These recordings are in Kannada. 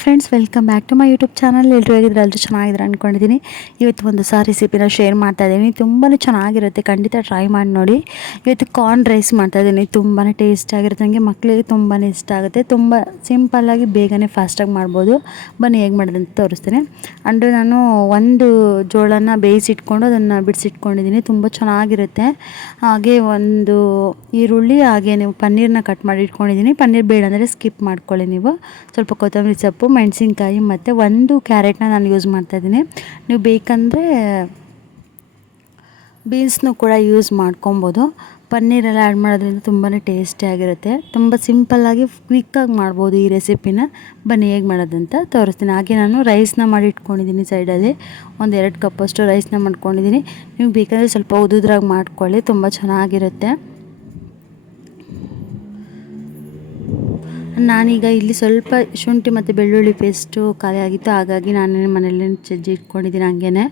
Friends, welcome back to my YouTube channel. ಎಲ್ಲರೂ ಹೇಗಿದ್ರೆ ಎಲ್ಲರೂ ಚೆನ್ನಾಗಿದ್ರೆ ಅಂದ್ಕೊಂಡಿದ್ದೀನಿ. ಇವತ್ತು ಒಂದು ರೆಸಿಪಿನ ಶೇರ್ ಮಾಡ್ತಾ ಇದ್ದೀನಿ. ತುಂಬಾ ಚೆನ್ನಾಗಿರುತ್ತೆ, ಖಂಡಿತ ಟ್ರೈ ಮಾಡಿ ನೋಡಿ. ಇವತ್ತು ಕಾರ್ನ್ ರೈಸ್ ಮಾಡ್ತಾಯಿದ್ದೀನಿ. ತುಂಬಾ ಟೇಸ್ಟ್ ಆಗಿರುತ್ತೆ, ನನಗೆ ಮಕ್ಕಳಿಗೆ ತುಂಬಾ ಇಷ್ಟ ಆಗುತ್ತೆ. ತುಂಬ ಸಿಂಪಲ್ಲಾಗಿ ಬೇಗನೆ ಫಾಸ್ಟಾಗಿ ಮಾಡ್ಬೋದು. ಬನ್ನಿ ಹೇಗೆ ಮಾಡೋದು ಅಂತ ತೋರಿಸ್ತೀನಿ. ಅಂದರೆ ನಾನು ಒಂದು ಜೋಳನ ಬೇಯಿಸಿಟ್ಕೊಂಡು ಅದನ್ನು ಬಿಡಿಸಿಟ್ಕೊಂಡಿದ್ದೀನಿ. ತುಂಬ ಚೆನ್ನಾಗಿರುತ್ತೆ. ಹಾಗೆ ಒಂದು ಈರುಳ್ಳಿ, ಹಾಗೆ ನೀವು ಪನ್ನೀರನ್ನ ಕಟ್ ಮಾಡಿ ಇಟ್ಕೊಂಡಿದ್ದೀನಿ. ಪನ್ನೀರ್ ಬೇಡ ಅಂದರೆ ಸ್ಕಿಪ್ ಮಾಡ್ಕೊಳ್ಳಿ ನೀವು. ಸ್ವಲ್ಪ ಕೊತ್ತಂಬರಿ ಸೊಪ್ಪು, ಮೆಣಸಿನ್ಕಾಯಿ ಮತ್ತು ಒಂದು ಕ್ಯಾರೆಟ್ನ ನಾನು ಯೂಸ್ ಮಾಡ್ತಾಯಿದ್ದೀನಿ. ನೀವು ಬೇಕಂದರೆ ಬೀನ್ಸ್ನೂ ಕೂಡ ಯೂಸ್ ಮಾಡ್ಕೊಬೋದು. ಪನ್ನೀರೆಲ್ಲ ಆ್ಯಡ್ ಮಾಡೋದ್ರಿಂದ ತುಂಬಾ ಟೇಸ್ಟಿಯಾಗಿರುತ್ತೆ. ತುಂಬ ಸಿಂಪಲ್ಲಾಗಿ ಕ್ವಿಕ್ಕಾಗಿ ಮಾಡ್ಬೋದು ಈ ರೆಸಿಪಿನ. ಬನ್ನಿ ಹೇಗೆ ಮಾಡೋದಂತ ತೋರಿಸ್ತೀನಿ. ಹಾಗೆ ನಾನು ರೈಸ್ನ ಮಾಡಿ ಇಟ್ಕೊಂಡಿದ್ದೀನಿ ಸೈಡಲ್ಲಿ. ಒಂದು 2 ಕಪ್ಪಷ್ಟು ರೈಸ್ನ ಮಾಡ್ಕೊಂಡಿದ್ದೀನಿ. ನೀವು ಬೇಕಾದರೆ ಸ್ವಲ್ಪ ಉದುದ್ರಾಗಿ ಮಾಡ್ಕೊಳ್ಳಿ, ತುಂಬ ಚೆನ್ನಾಗಿರುತ್ತೆ. ನಾನೀಗ ಇಲ್ಲಿ ಸ್ವಲ್ಪ ಶುಂಠಿ ಮತ್ತು ಬೆಳ್ಳುಳ್ಳಿ ಪೇಸ್ಟು ಖಾಲಿ ಆಗಿತ್ತು, ಹಾಗಾಗಿ ನಾನು ಮನೆಯಲ್ಲೇ ಜಜ್ಜಿ ಇಟ್ಕೊಂಡಿದ್ದೀನಿ ಹಂಗೇ.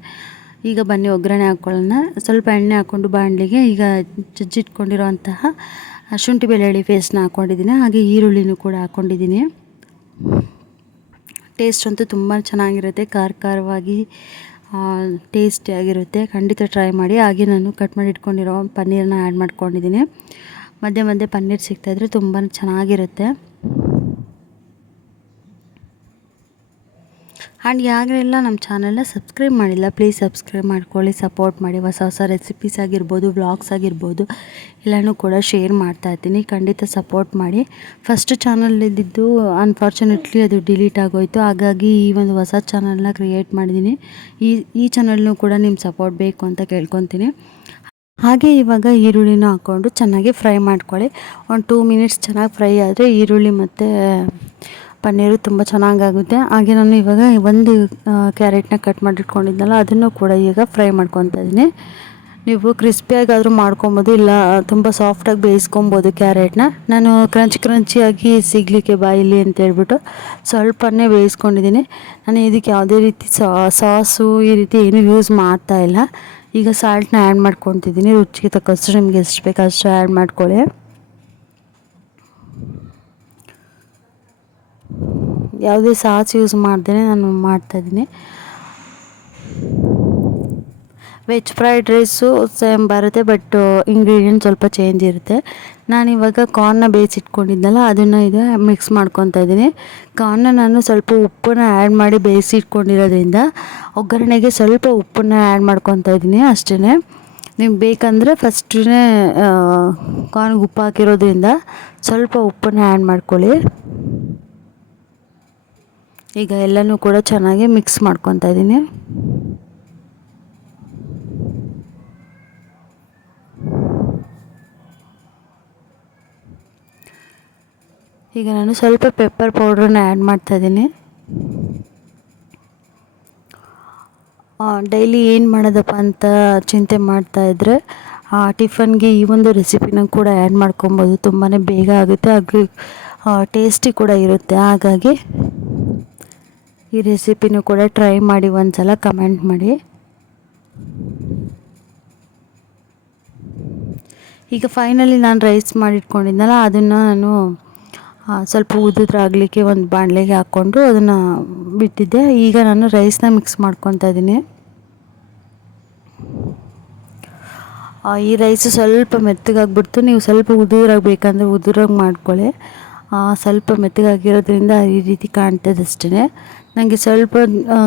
ಈಗ ಬನ್ನಿ ಒಗ್ಗರಣೆ ಹಾಕ್ಕೊಳ್ಳೋಣ. ಸ್ವಲ್ಪ ಎಣ್ಣೆ ಹಾಕ್ಕೊಂಡು ಬಾಣಲಿಗೆ ಈಗ ಜಜ್ಜಿಟ್ಕೊಂಡಿರೋಂತಹ ಶುಂಠಿ ಬೆಳ್ಳುಳ್ಳಿ ಪೇಸ್ಟ್ನ ಹಾಕ್ಕೊಂಡಿದ್ದೀನಿ. ಹಾಗೆ ಈರುಳ್ಳಿನೂ ಕೂಡ ಹಾಕ್ಕೊಂಡಿದ್ದೀನಿ. ಟೇಸ್ಟ್ ಅಂತೂ ತುಂಬ ಚೆನ್ನಾಗಿರುತ್ತೆ, ಖಾರವಾಗಿ ಟೇಸ್ಟಿಯಾಗಿರುತ್ತೆ. ಖಂಡಿತ ಟ್ರೈ ಮಾಡಿ. ಹಾಗೆ ನಾನು ಕಟ್ ಮಾಡಿ ಇಟ್ಕೊಂಡಿರೋ ಪನ್ನೀರನ್ನ ಆ್ಯಡ್ ಮಾಡ್ಕೊಂಡಿದ್ದೀನಿ. ಮಧ್ಯೆ ಮಧ್ಯೆ ಪನ್ನೀರ್ ಸಿಗ್ತಾಯಿದ್ರೆ ತುಂಬಾ ಚೆನ್ನಾಗಿರುತ್ತೆ. ಆ್ಯಂಡ್ ಯಾರೆಲ್ಲ ನಮ್ಮ ಚಾನಲ್ನ ಸಬ್ಸ್ಕ್ರೈಬ್ ಮಾಡಿಲ್ಲ, ಪ್ಲೀಸ್ ಸಬ್ಸ್ಕ್ರೈಬ್ ಮಾಡ್ಕೊಳ್ಳಿ, ಸಪೋರ್ಟ್ ಮಾಡಿ. ಹೊಸ ರೆಸಿಪೀಸ್ ಆಗಿರ್ಬೋದು, ವ್ಲಾಗ್ಸ್ ಆಗಿರ್ಬೋದು, ಎಲ್ಲನೂ ಕೂಡ ಶೇರ್ ಮಾಡ್ತಾಯಿರ್ತೀನಿ. ಖಂಡಿತ ಸಪೋರ್ಟ್ ಮಾಡಿ. ಫಸ್ಟ್ ಚಾನಲಿದ್ದು ಅನ್ಫಾರ್ಚುನೇಟ್ಲಿ ಅದು ಡಿಲೀಟ್ ಆಗೋಯಿತು, ಹಾಗಾಗಿ ಈ ಒಂದು ಹೊಸ ಚಾನಲ್ನ ಕ್ರಿಯೇಟ್ ಮಾಡಿದ್ದೀನಿ. ಈ ಚಾನಲ್ನೂ ಕೂಡ ನಿಮ್ಮ ಸಪೋರ್ಟ್ ಬೇಕು ಅಂತ ಕೇಳ್ಕೊತೀನಿ. ಹಾಗೆ ಇವಾಗ ಈರುಳ್ಳಿನ ಹಾಕ್ಕೊಂಡು ಚೆನ್ನಾಗಿ ಫ್ರೈ ಮಾಡ್ಕೊಳ್ಳಿ. ಒಂದು 2 ಮಿನಿಟ್ಸ್ ಚೆನ್ನಾಗಿ ಫ್ರೈ ಆದರೆ ಈರುಳ್ಳಿ ಮತ್ತು ಪನ್ನೀರು ತುಂಬ ಚೆನ್ನಾಗಾಗುತ್ತೆ. ಹಾಗೆ ನಾನು ಇವಾಗ ಒಂದು ಕ್ಯಾರೆಟ್ನ ಕಟ್ ಮಾಡಿಟ್ಕೊಂಡಿದ್ದಲ್ಲ, ಅದನ್ನು ಕೂಡ ಈಗ ಫ್ರೈ ಮಾಡ್ಕೊತಾ ಇದ್ದೀನಿ. ನೀವು ಕ್ರಿಸ್ಪಿಯಾಗಾದರೂ ಮಾಡ್ಕೊಬೋದು, ಇಲ್ಲ ತುಂಬ ಸಾಫ್ಟಾಗಿ ಬೇಯಿಸ್ಕೊಬೋದು ಕ್ಯಾರೆಟ್ನ. ನಾನು ಕ್ರಂಚಿಯಾಗಿ ಸಿಗಲಿಕ್ಕೆ ಬಾಯಿಲಿ ಅಂತೇಳ್ಬಿಟ್ಟು ಸ್ವಲ್ಪನೇ ಬೇಯಿಸ್ಕೊಂಡಿದ್ದೀನಿ. ನಾನು ಇದಕ್ಕೆ ಯಾವುದೇ ರೀತಿ ಸಾಸು ಈ ರೀತಿ ಏನೂ ಯೂಸ್ ಮಾಡ್ತಾಯಿಲ್ಲ. ಈಗ ಸಾಲ್ಟ್ನ ಆ್ಯಡ್ ಮಾಡ್ಕೊತಿದ್ದೀನಿ. ರುಚಿಗೆ ತಕ್ಕಷ್ಟು ನಿಮಗೆ ಎಷ್ಟು ಬೇಕು ಅಷ್ಟು ಆ್ಯಡ್ ಮಾಡ್ಕೊಳ್ಳಿ. ಯಾವುದೇ ಸಾಸ್ ಯೂಸ್ ಮಾಡ್ದೇ ನಾನು ಮಾಡ್ತಾಯಿದ್ದೀನಿ. ವೆಜ್ ಫ್ರೈಡ್ ರೈಸು ಸೇಮ್ ಬರುತ್ತೆ, ಬಟ್ ಇಂಗ್ರೀಡಿಯೆಂಟ್ ಸ್ವಲ್ಪ ಚೇಂಜ್ ಇರುತ್ತೆ. ನಾನಿವಾಗ ಕಾರ್ನ್ನ ಬೇಯಿಸಿಟ್ಕೊಂಡಿದ್ದಲ್ಲ, ಅದನ್ನು ಈಗ ಮಿಕ್ಸ್ ಮಾಡ್ಕೊತಾ ಇದ್ದೀನಿ. ಕಾರ್ನ್ನ ನಾನು ಸ್ವಲ್ಪ ಉಪ್ಪನ್ನ ಆ್ಯಡ್ ಮಾಡಿ ಬೇಯಿಸಿಟ್ಕೊಂಡಿರೋದ್ರಿಂದ ಒಗ್ಗರಣೆಗೆ ಸ್ವಲ್ಪ ಉಪ್ಪನ್ನ ಆ್ಯಡ್ ಮಾಡ್ಕೊತಾ ಇದ್ದೀನಿ ಅಷ್ಟೇ. ನಿಮ್ಗೆ ಬೇಕಂದರೆ ಫಸ್ಟೇ ಕಾರ್ನ್ಗೆ ಉಪ್ಪು ಹಾಕಿರೋದ್ರಿಂದ ಸ್ವಲ್ಪ ಉಪ್ಪನ್ನ ಆ್ಯಡ್ ಮಾಡ್ಕೊಳ್ಳಿ. ಈಗ ಎಲ್ಲನೂ ಕೂಡ ಚೆನ್ನಾಗಿ ಮಿಕ್ಸ್ ಮಾಡ್ಕೊತಾ ಇದ್ದೀನಿ. ಈಗ ನಾನು ಸ್ವಲ್ಪ ಪೆಪ್ಪರ್ ಪೌಡ್ರನ್ನ ಆ್ಯಡ್ ಮಾಡ್ತಾಯಿದ್ದೀನಿ. ಡೈಲಿ ಏನು ಮಾಡೋದಪ್ಪ ಅಂತ ಚಿಂತೆ ಮಾಡ್ತಾಯಿದ್ರೆ ಟಿಫನ್ಗೆ ಈ ಒಂದು ರೆಸಿಪಿನ ಕೂಡ ಆ್ಯಡ್ ಮಾಡ್ಕೊಬೋದು. ತುಂಬಾ ಬೇಗ ಆಗುತ್ತೆ, ಹಾಗೆ ಟೇಸ್ಟಿ ಕೂಡ ಇರುತ್ತೆ. ಹಾಗಾಗಿ ಈ ರೆಸಿಪಿನೂ ಕೂಡ ಟ್ರೈ ಮಾಡಿ, ಒಂದು ಸಲ ಕಮೆಂಟ್ ಮಾಡಿ. ಈಗ ಫೈನಲಿ ನಾನು ರೈಸ್ ಮಾಡಿಟ್ಕೊಂಡಿದ್ನಲ್ಲ, ಅದನ್ನು ನಾನು ಸ್ವಲ್ಪ ಉದುರಾಗಲಿಕ್ಕೆ ಒಂದು ಬಾಣಲೆಗೆ ಹಾಕ್ಕೊಂಡು ಅದನ್ನು ಬಿಟ್ಟಿದ್ದೆ. ಈಗ ನಾನು ರೈಸ್ನ ಮಿಕ್ಸ್ ಮಾಡ್ಕೊತಾ ಇದ್ದೀನಿ. ಈ ರೈಸು ಸ್ವಲ್ಪ ಮೆತ್ತಗಾಗ್ಬಿಡ್ತು. ನೀವು ಸ್ವಲ್ಪ ಉದುರಾಗಬೇಕಂದ್ರೆ ಉದುರಾಗಿ ಮಾಡ್ಕೊಳ್ಳಿ. ಸ್ವಲ್ಪ ಮೆತ್ತಗಾಗಿರೋದ್ರಿಂದ ಈ ರೀತಿ ಕಾಣ್ತದೆ ಅಷ್ಟೇ. ನನಗೆ ಸ್ವಲ್ಪ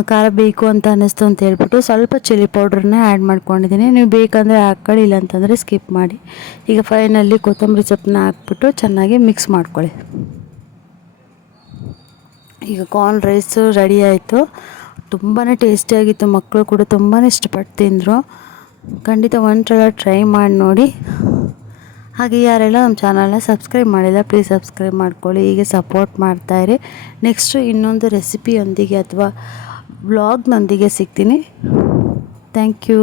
ಖಾರ ಬೇಕು ಅಂತ ಅನ್ನಿಸ್ತು ಅಂತ ಹೇಳ್ಬಿಟ್ಟು ಸ್ವಲ್ಪ ಚಿಲ್ಲಿ ಪೌಡ್ರನ್ನ ಆ್ಯಡ್ ಮಾಡ್ಕೊಂಡಿದ್ದೀನಿ. ನೀವು ಬೇಕಂದರೆ ಹಾಕ್ಕೊಳ್ಳಿ, ಇಲ್ಲ ಅಂತಂದರೆ ಸ್ಕಿಪ್ ಮಾಡಿ. ಈಗ ಫೈನಲ್ಲಿ ಕೊತ್ತಂಬರಿ ಸೊಪ್ಪನ್ನ ಹಾಕ್ಬಿಟ್ಟು ಚೆನ್ನಾಗಿ ಮಿಕ್ಸ್ ಮಾಡ್ಕೊಳ್ಳಿ. ಈಗ ಕಾರ್ನ್ ರೈಸು ರೆಡಿ ಆಯಿತು. ತುಂಬಾ ಟೇಸ್ಟಿಯಾಗಿತ್ತು, ಮಕ್ಕಳು ಕೂಡ ತುಂಬಾ ಇಷ್ಟಪಟ್ಟು ತಿಂದರು. ಖಂಡಿತ ಒಂದ್ಸಲ ಟ್ರೈ ಮಾಡಿ ನೋಡಿ. ಹಾಗೆ ಯಾರೆಲ್ಲ ನಮ್ಮ ಚಾನಲ್ನ ಸಬ್ಸ್ಕ್ರೈಬ್ ಮಾಡಿಲ್ಲ, ಪ್ಲೀಸ್ ಸಬ್ಸ್ಕ್ರೈಬ್ ಮಾಡ್ಕೊಳ್ಳಿ. ಹೀಗೆ ಸಪೋರ್ಟ್ ಮಾಡ್ತಾಯಿರಿ. ನೆಕ್ಸ್ಟು ಇನ್ನೊಂದು ರೆಸಿಪಿಯೊಂದಿಗೆ ಅಥವಾ ವ್ಲಾಗ್ನೊಂದಿಗೆ ಸಿಗ್ತೀನಿ. Thank you.